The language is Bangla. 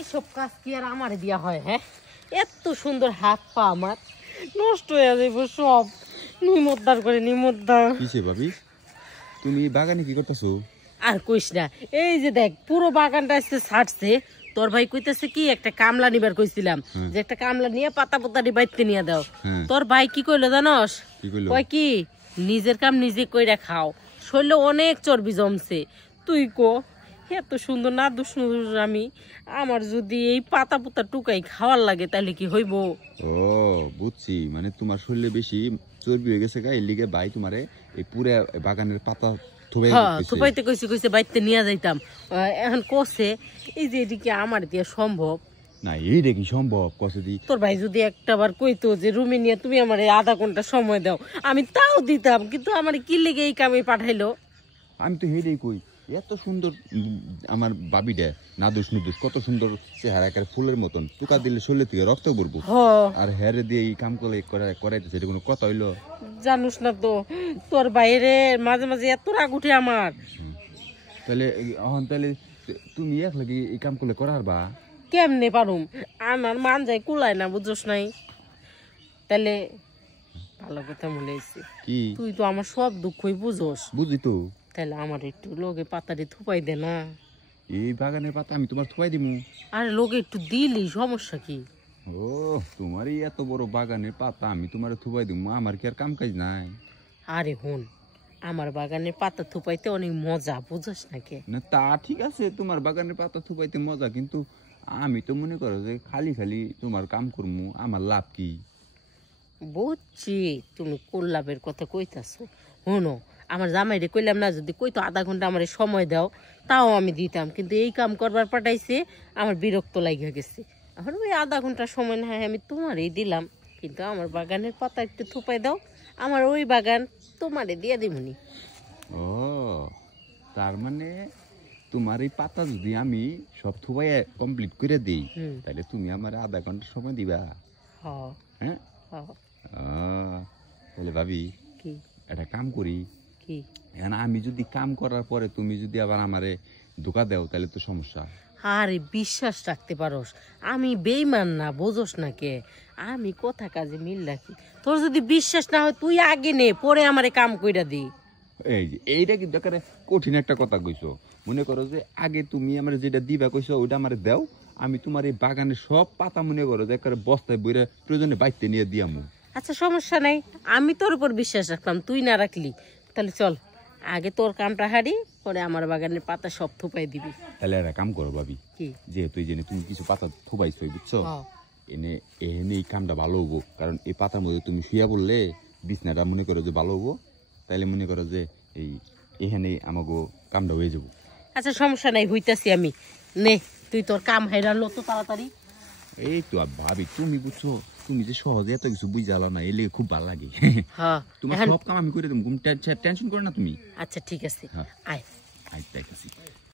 এইসব কাজ কি আর আমার দিয়া হয়? হ্যাঁ, এত সুন্দর হাত পা আমার নষ্ট হয়ে যাইব সব। নিমদ্দার করে নিমদ্দার। কিসে ভাবি তুমি বাগানে কি করতেছো? আর কইস না, এই যে দেখ পুরো বাগানটা আজকে ছাড়ছে। তোর ভাই কইতেছে কি একটা কামলা নিবার কইছিলাম, যে একটা কামলা নিয়ে পাতা পাতা বাইতে নিয়ে দাও। তোর ভাই কি কইলো জানোস? কয় কি নিজের কাম নিজে কইরা খাও, শরীরে অনেক চর্বি জমছে। তুই কো এত সুন্দর না দুষ্ণুর আমি, আমার যদি এই পাতা পাতা টুকাই খাওয়ার লাগে তাহলে কি হইব? ও বুঝছি, মানে তোমার শরীরে বেশি চর্বি হয়ে গেছে গা, এর লিগে ভাই তোমারে এই পুরো বাগানের পাতা থুপাইতে কইছে কইছে বাইতে নিয়ে যাইতাম। এখন কোসে এই যে এদিকে আমার দিয়ে সম্ভব না, এইটা কি সম্ভব? কসে দি তোর ভাই যদি একটা বার কইতো যে রুমে নিয়ে তুমি আমার আধা ঘন্টা সময় দাও, আমি তাও দিতাম, কিন্তু আমার কি লেগে এই কামে পাঠাইলো? আমি তো হেডেই কই, এত সুন্দর আমার বাবিটা নাদুস নুদুস, কত সুন্দর চেহারা, একের ফুলের মতন, টুকা দিলে শরীরে থেকে রক্ত পড়বো, আর হেরে দিয়ে এই কাম করে করাইতেছে, এটা কোনো কথা হইলো? জানুস না তো তোর বাইরে মাঝে মাঝে এত রাগ উঠে আমার। তাহলে তাহলে তুমি একলা কি এই কাম করলে করার বা? কেমনে পারুম, আমার মান যায় কুলায় না, বুঝছস নাই? তাহলে ভালো কথা মনে হয়েছে, তুই তো আমার সব দুঃখই বুঝোস। বুঝি তো, তাহলে আমার একটু লোকে পাতারে থুপাই দে না। এই বাগানের পাতা আমি তোমার থুপাই দিমু? আরে লোকে একটু দিলি সমস্যা কি? ও তোমার এই এত বড় বাগানের পাতা আমি তোমার থুপাই দিমু, আমার কি আর কাম কাজ নাই? আরে হন, আমার বাগানের পাতা থুপাইতে অনেক মজা, বুঝছ নাকি? না তা ঠিক আছে, তোমার বাগানের পাতা থুপাইতে মজা, কিন্তু আমি তো মনে করো যে খালি খালি তোমার কাম করমু, আমার লাভ কি? বুঝছি তুমি কোন লাভের কথা কইতাছো। হনো, আমার জামাইরে কইলাম না যদি কইতো আধা ঘন্টা আমার সময় দাও, তাও আমি দিতাম, কিন্তু এই কাম করবার পাঠাইছে, আমার বিরক্ত লাগিয়া গেছে। এখন ওই আধা ঘন্টা সময় না হয় আমি তোমারই দিলাম, কিন্তু আমার বাগানের পাতা একটু থুপাই দাও, আমার ওই বাগান তোমারে দিয়ে দিবনি। ও তার মানে তোমার এই পাতা যদি আমি সব থুপাই কমপ্লিট করে দিই, তাহলে তুমি আমার আধা ঘন্টা সময় দিবা? হ্যাঁ, তাহলে ভাবি কি একটা কাম করি, কি এখন আমি যদি কাম করার পরে তুমি যদি আবার আমারে ধোকা দাও, তাহলে তো সমস্যা। আরে বিশ্বাস রাখতে পারোস, আমি বেইমান না, বোঝোস না কে? আমি কথা কাজে মিল রাখি। তোর যদি বিশ্বাস না হয় তুই আগে নে, পরে আমারে কাম কইরা দি। এই যে এইটা কিন্তু একেবারে কঠিন একটা কথা কইছো। মনে করো যে আগে তুমি আমার যেটা দিবা কইছো ওইটা আমারে দাও, আমি তোমার এই বাগানের সব পাতা মনে করো যে একেবারে বস্তায় বইরা প্রয়োজনে বাইতে নিয়ে দিয়ামু। আচ্ছা সমস্যা নাই, আমি তোর উপর বিশ্বাস রাখলাম, তুই না রাখলি। তাহলে চল আগে তোর কামটা হারি, পরে আমার বাগানের পাতা সব থুপাই দিবি। তাহলে একটা কাম করো ভাবি, কি? যেহেতু এই জন্য তুমি কিছু পাতা থুপাইছো, বুঝছো, এনে এনে এই কামটা ভালো হবো, কারণ এই পাতার মধ্যে তুমি শুয়া বললে বিছনাটা মনে করো যে ভালো হবো, তাইলে মনে করো যে এই এখানে আমাকে কামটা হয়ে যাবো। আচ্ছা সমস্যা নাই, হইতাছি আমি। নে তুই তোর কাম হাইরালো তো তাড়াতাড়ি। এই তো ভাবি, তুমি বুঝছো, তুমি যে সহজে এত কিছু বুঝালো না, এলে খুব ভালো লাগে। তোমার সব কাম আমি করে দেবো, টেনশন করো না তুমি। আচ্ছা ঠিক আছে, আয়। আয়,